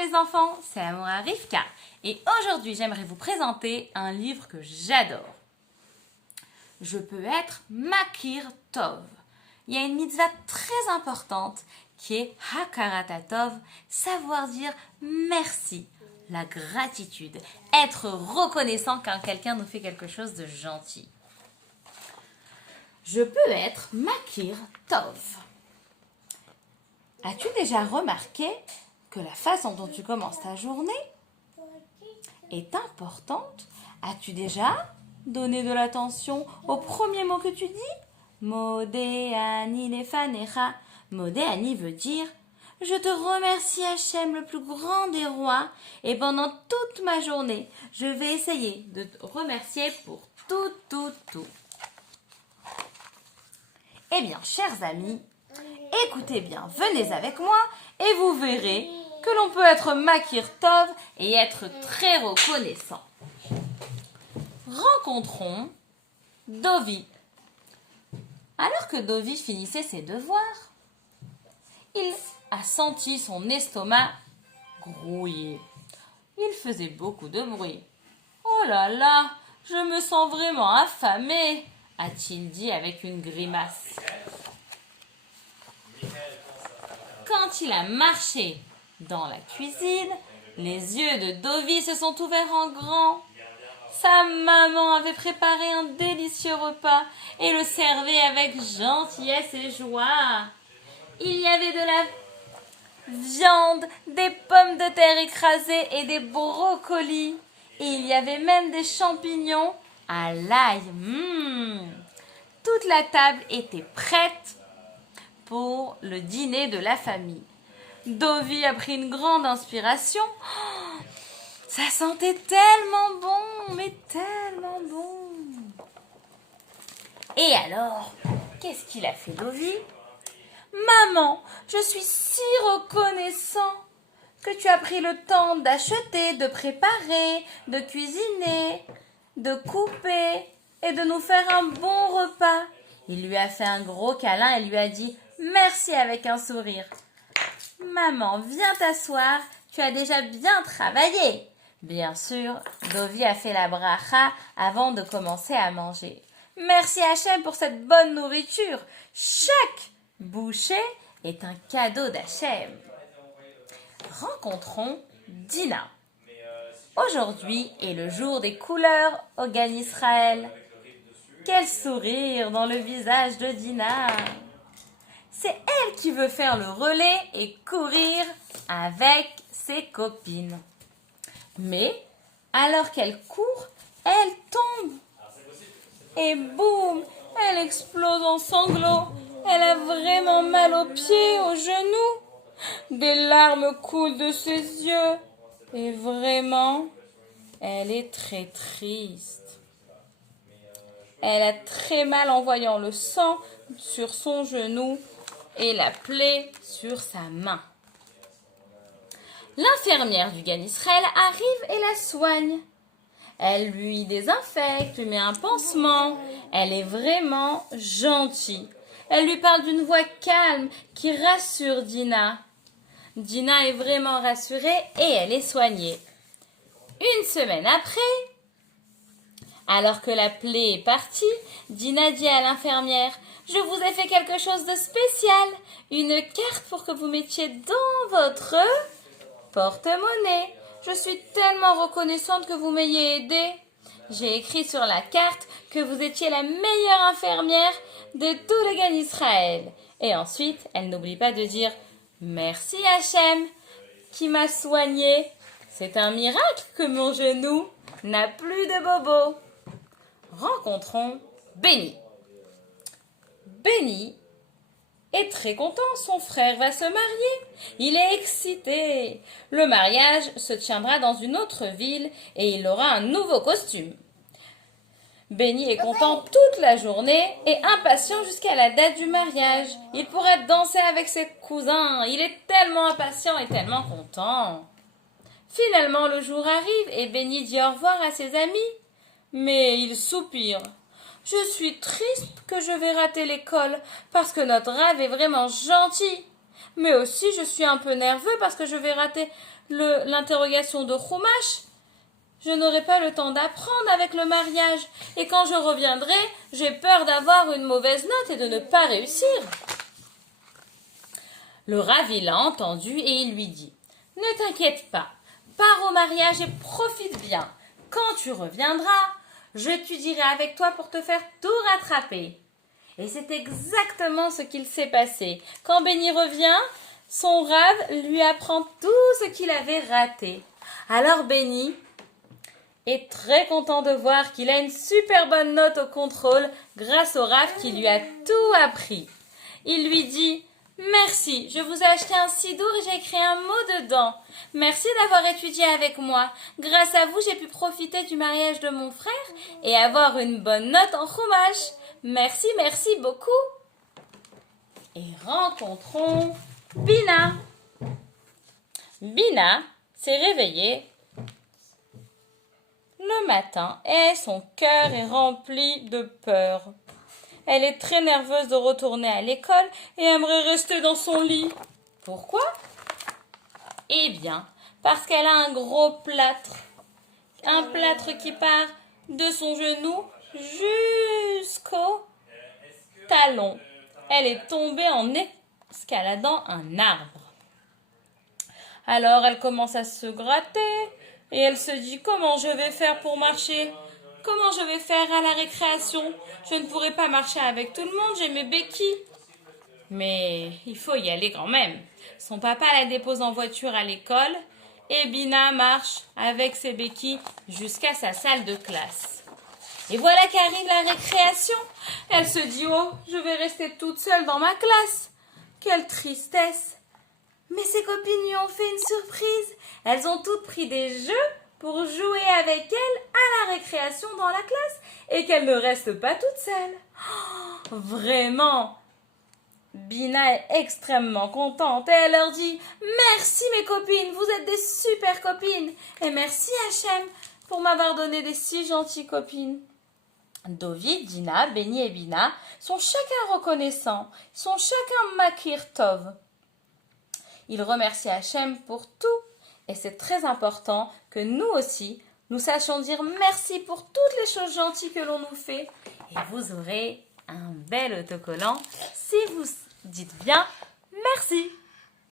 les enfants, c'est Amoura Rivka et aujourd'hui j'aimerais vous présenter un livre que j'adore. Je peux être Makir Tov. Il y a une mitzvah très importante qui est Hakarat Tov, savoir dire merci, la gratitude, être reconnaissant quand quelqu'un nous fait quelque chose de gentil. Je peux être Makir Tov. As-tu déjà remarqué que la façon dont tu commences ta journée est importante? As-tu déjà donné de l'attention au premier mot que tu dis? Modéani lefanecha. Modéani veut dire je te remercie Hachem, le plus grand des rois, et pendant toute ma journée, je vais essayer de te remercier pour tout. Eh bien, chers amis, écoutez bien, venez avec moi et vous verrez que l'on peut être Makir Tov et être très reconnaissant. Rencontrons Dovi. Alors que Dovi finissait ses devoirs, il a senti son estomac grouiller. Il faisait beaucoup de bruit. « Oh là là, je me sens vraiment affamé !» a-t-il dit avec une grimace. Quand il a marché dans la cuisine, les yeux de Dovi se sont ouverts en grand. Sa maman avait préparé un délicieux repas et le servait avec gentillesse et joie. Il y avait de la viande, des pommes de terre écrasées et des brocolis. Il y avait même des champignons à l'ail. Toute la table était prête pour le dîner de la famille. Dovi a pris une grande inspiration. Oh, ça sentait tellement bon, mais tellement bon. Et alors, qu'est-ce qu'il a fait, Dovi? Maman, je suis si reconnaissant que tu as pris le temps d'acheter, de préparer, de cuisiner, de couper et de nous faire un bon repas. Il lui a fait un gros câlin et lui a dit merci avec un sourire. Maman, viens t'asseoir, tu as déjà bien travaillé. Bien sûr, Dovi a fait la bracha avant de commencer à manger. Merci Hachem pour cette bonne nourriture. Chaque bouchée est un cadeau d'Hachem. Rencontrons Dina. Aujourd'hui est le jour des couleurs au Gan Israël. Quel sourire dans le visage de Dina! C'est elle qui veut faire le relais et courir avec ses copines. Mais, alors qu'elle court, elle tombe. Et boum, elle explose en sanglots. Elle a vraiment mal aux pieds, aux genoux. Des larmes coulent de ses yeux. Et vraiment, elle est très triste. Elle a très mal en voyant le sang sur son genou et la plaie sur sa main. L'infirmière du Gan Israël arrive et la soigne. Elle lui désinfecte, lui met un pansement. Elle est vraiment gentille. Elle lui parle d'une voix calme qui rassure Dina. Dina est vraiment rassurée et elle est soignée. Une semaine après, alors que la plaie est partie, Dina dit à l'infirmière « Je vous ai fait quelque chose de spécial, une carte pour que vous mettiez dans votre porte-monnaie. Je suis tellement reconnaissante que vous m'ayez aidée. J'ai écrit sur la carte que vous étiez la meilleure infirmière de tout le Gan Israël. » Et ensuite, elle n'oublie pas de dire « Merci Hachem qui m'a soignée. C'est un miracle que mon genou n'a plus de bobos. » Rencontrons Benny. Benny est très content, son frère va se marier. Il est excité. Le mariage se tiendra dans une autre ville et il aura un nouveau costume. Benny est content toute la journée et impatient jusqu'à la date du mariage. Il pourra danser avec ses cousins. Il est tellement impatient et tellement content. Finalement, le jour arrive et Benny dit au revoir à ses amis. Mais il soupire. Je suis triste que je vais rater l'école parce que notre Rav est vraiment gentil. Mais aussi je suis un peu nerveux parce que je vais rater l'interrogation de Chumash. Je n'aurai pas le temps d'apprendre avec le mariage. Et quand je reviendrai, j'ai peur d'avoir une mauvaise note et de ne pas réussir. Le Rav l'a entendu et il lui dit « Ne t'inquiète pas, pars au mariage et profite bien. Quand tu reviendras, je t'étudierai avec toi pour te faire tout rattraper. » Et c'est exactement ce qu'il s'est passé. Quand Benny revient, son Rav lui apprend tout ce qu'il avait raté. Alors Benny est très content de voir qu'il a une super bonne note au contrôle grâce au Rav qui lui a tout appris. Il lui dit « Merci, je vous ai acheté un sidour et j'ai écrit un mot dedans. Merci d'avoir étudié avec moi. Grâce à vous, j'ai pu profiter du mariage de mon frère et avoir une bonne note en chumash. Merci, merci beaucoup. » Et rencontrons Bina. Bina s'est réveillée le matin et son cœur est rempli de peur. Elle est très nerveuse de retourner à l'école et aimerait rester dans son lit. Pourquoi? Eh bien, parce qu'elle a un gros plâtre. Un plâtre qui part de son genou jusqu'au talon. Elle est tombée en escaladant un arbre. Alors elle commence à se gratter et elle se dit comment je vais faire pour marcher? Comment je vais faire à la récréation? Je ne pourrai pas marcher avec tout le monde, j'ai mes béquilles. Mais il faut y aller quand même. Son papa la dépose en voiture à l'école et Bina marche avec ses béquilles jusqu'à sa salle de classe. Et voilà qu'arrive la récréation. Elle se dit « Oh, je vais rester toute seule dans ma classe. Quelle tristesse !» Mais ses copines lui ont fait une surprise. Elles ont toutes pris des jeux pour jouer avec elle à la récréation dans la classe et qu'elle ne reste pas toute seule. Oh, vraiment, Bina est extrêmement contente et elle leur dit « Merci mes copines, vous êtes des super copines et merci Hachem pour m'avoir donné des si gentilles copines. » Dovid, Dina, Benny et Bina sont chacun reconnaissants, sont chacun makir tov. Ils remercient Hachem pour tout et c'est très important que nous aussi, nous sachions dire merci pour toutes les choses gentilles que l'on nous fait et vous aurez un bel autocollant si vous dites bien merci.